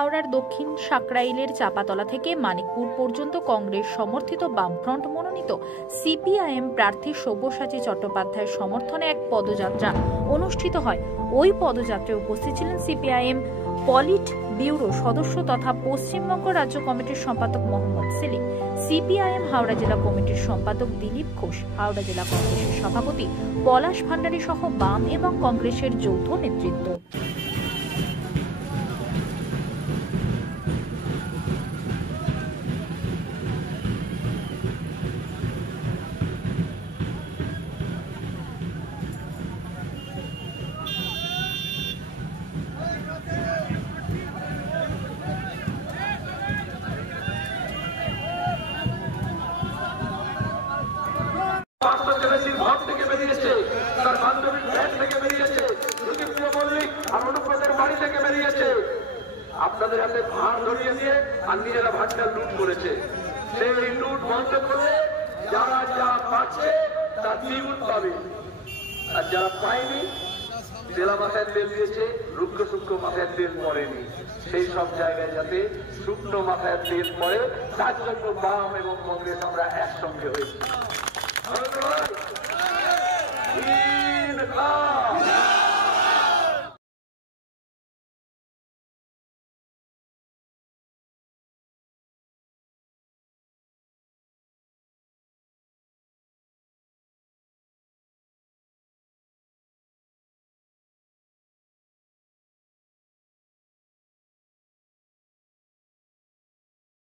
হাওড়ার দক্ষিণ সাকরাইলের চাপাতলা থেকে মানিকপুর পর্যন্ত কংগ্রেস সমর্থিত বামফ্রন্ট মনোনীত সিপিআইএম প্রার্থী সব্যসাচী চট্টোপাধ্যায়ের সমর্থনে এক পদযাত্রা অনুষ্ঠিত হয়। ওই পদযাত্রায় উপস্থিত ছিলেন সিপিআইএম পলিট ব্যুরো সদস্য তথা পশ্চিমবঙ্গ রাজ্য কমিটির সম্পাদক মোহাম্মদ সেলিম, সিপিআইএম হাওড়া জেলা কমিটির সম্পাদক দিলীপ ঘোষ, হাওড়া জেলা কংগ্রেসের সভাপতি পলাশ ভান্ডারী সহ বাম এবং কংগ্রেসের যৌথ নেতৃত্ব। আপনাদের হাতে ভার ধরিয়ে দিয়ে আর নিজেরা ভাটটা লুট করেছে। সেই লুট বন্ধ করে যারা যা পাচ্ছে তা দ্বিগুণ পাবে, আর যারা পায়নি তেলা মাথায় তেল দিয়েছে, রুক্ষ সূক্ষ্ম মাথায় তেল পড়েনি। সেই সব জায়গায় যাতে শুকনো মাথায় তেল পড়ে, তার জন্য বাম এবং কংগ্রেস আমরা একসঙ্গে হয়েছি।